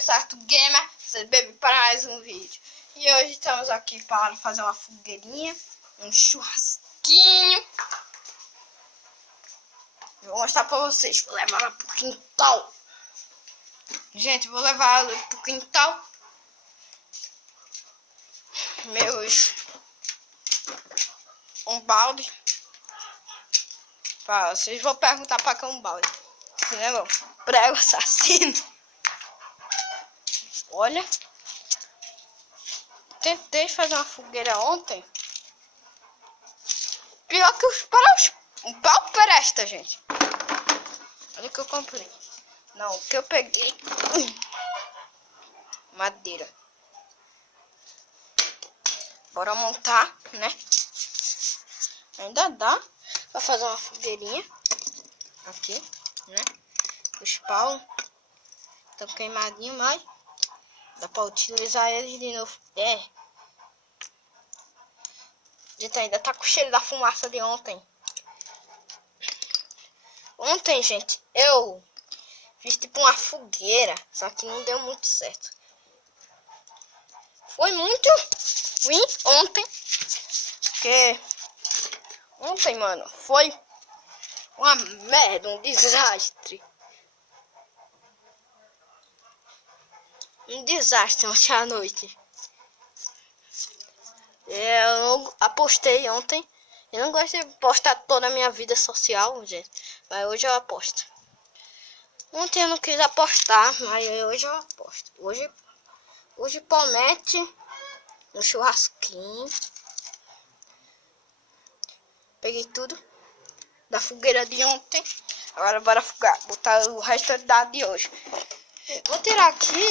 Certo Gamer, você bebe para mais um vídeo. E hoje estamos aqui para fazer uma fogueirinha, um churrasquinho. Eu vou mostrar para vocês, vou levar ela pro quintal. Gente, vou levar ela pro quintal. Um balde. Vocês vão perguntar para que é um balde. Entendeu? Prego assassino. Olha, tentei fazer uma fogueira ontem. Pior que um pau presta, gente. Olha o que eu comprei. Não, o que eu peguei. Madeira. Bora montar, né? Ainda dá pra fazer uma fogueirinha. Aqui, né? Os paus estão queimadinhos, mas dá pra utilizar eles de novo. Gente, ainda tá com o cheiro da fumaça de ontem. Ontem, gente, eu fiz tipo uma fogueira, só que não deu muito certo. Foi muito ruim ontem, porque ontem, mano, foi uma merda, um desastre. Um desastre ontem à noite. Eu não apostei ontem. Eu não gosto de postar toda a minha vida social, gente. Mas hoje eu aposto. Ontem eu não quis apostar, mas hoje eu aposto. Hoje promete um churrasquinho. Peguei tudo da fogueira de ontem. Agora bora botar o resto da de hoje. Vou tirar aqui.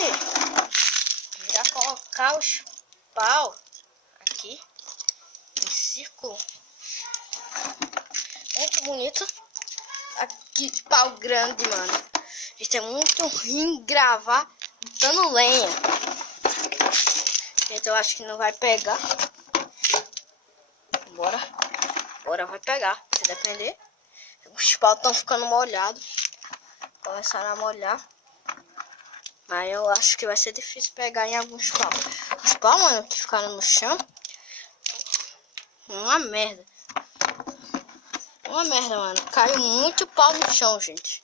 Já colocar os pau aqui em círculo. Muito bonito. Aqui, pau grande, mano. Isso é muito ruim gravar botando lenha. Gente, eu acho que não vai pegar. Bora, vai pegar. Se depender. Os paus estão ficando molhados. Começaram a molhar. Mas eu acho que vai ser difícil pegar em alguns paus. Os paus, mano, que ficaram no chão. Uma merda. Uma merda, mano. Caiu muito pau no chão, gente.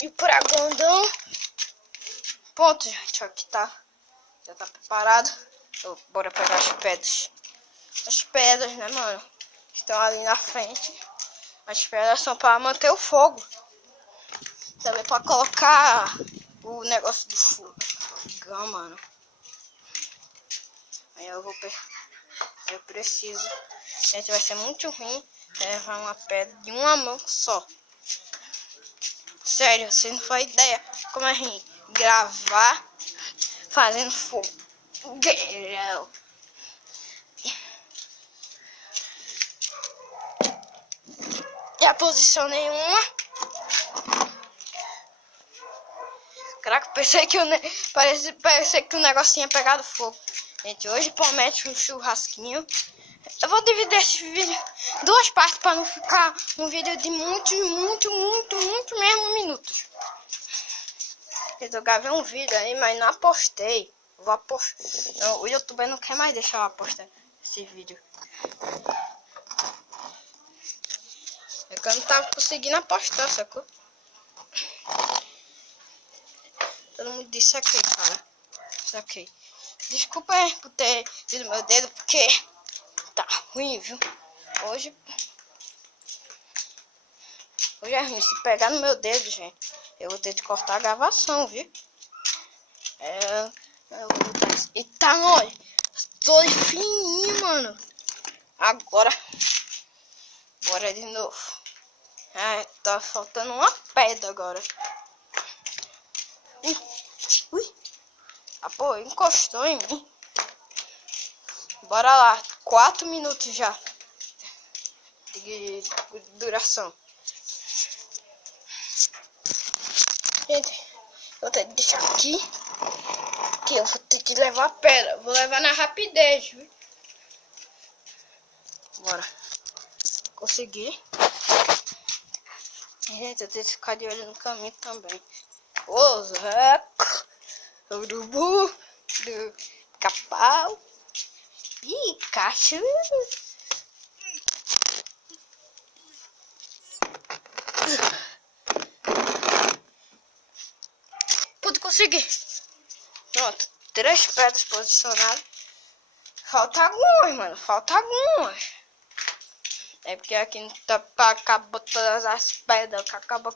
E pra grandão. Pronto, gente. Aqui tá. Já tá preparado. Bora pegar as pedras. As pedras, né, mano? Estão ali na frente. As pedras são para manter o fogo. Também para colocar o negócio do fogão, mano. Aí eu preciso. Gente, vai ser muito ruim levar uma pedra de uma mão só. Sério, você não faz ideia como é ruim gravar fazendo fogueirão. Já posicionei uma. Caraca, pensei que o negocinho ia pegar fogo. Gente, hoje promete um churrasquinho. Eu vou dividir esse vídeo em duas partes para não ficar um vídeo de muito mesmo minutos. Eu gravei um vídeo aí, mas não apostei. Vou apostar. Não, o youtuber não quer mais deixar eu apostar esse vídeo. É que eu não tava conseguindo apostar, sacou? Todo mundo disse aqui, cara. Isso aqui. Desculpa por ter visto meu dedo, porque tá ruim, viu? Hoje é ruim. Se pegar no meu dedo, gente, eu vou ter de cortar a gravação, viu? Eu vou botar isso. E tá, olha. Tô fininho, mano. Agora. Bora de novo. Tá faltando uma pedra agora. Ui. Pô, encostou em mim. Bora lá. 4 minutos já de duração. Gente, eu vou ter que deixar aqui. Que eu vou ter que levar a pedra. Vou levar na rapidez, viu? Bora. Consegui. Gente, eu tenho que ficar de olho no caminho também. Os recos, o urubu, do capau, Pikachu. Pude conseguir. Pronto, 3 pedras posicionadas. Falta algumas, mano. Falta algumas. É porque aqui não tá, acabou todas as pedras. Acabou.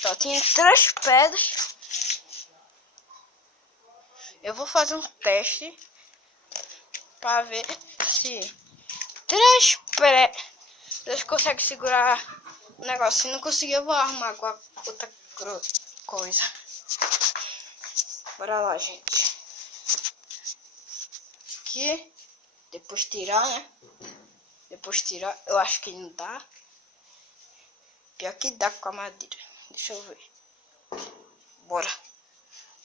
Só tinha 3 pedras. Eu vou fazer um teste para ver se 3 pedras conseguem segurar o negócio. Se não conseguir, eu vou arrumar outra coisa. Bora lá, gente. Aqui. Depois tirar, né? Depois tirar. Eu acho que não dá. Pior que dá com a madeira. Deixa eu ver.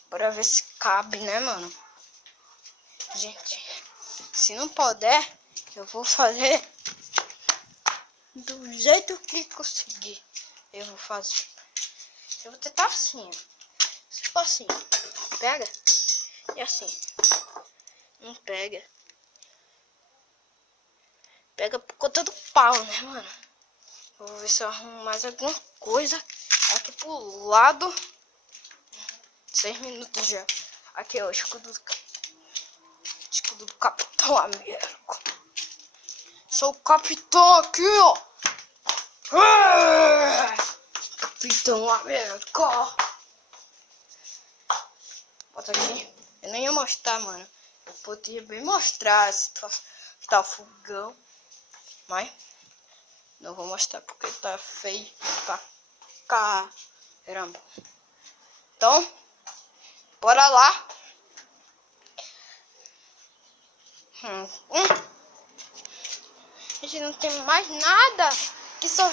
Bora ver se cabe, né, mano? Gente, se não puder, eu vou fazer do jeito que conseguir. Eu vou fazer. Eu vou tentar assim, ó. Se for assim, pega. E assim. Não pega. Pega por conta do pau, né, mano? Vou ver se eu arrumo mais alguma coisa aqui pro lado. 6 minutos já. Aqui é o escudo do Capitão América. Sou o capitão aqui, ó. Capitão América. Bota aqui. Eu nem ia mostrar, mano. Eu podia bem mostrar se tá o fogão. Mas não vou mostrar porque tá feio. Tá. Caramba. Então, bora lá. A gente não tem mais nada que só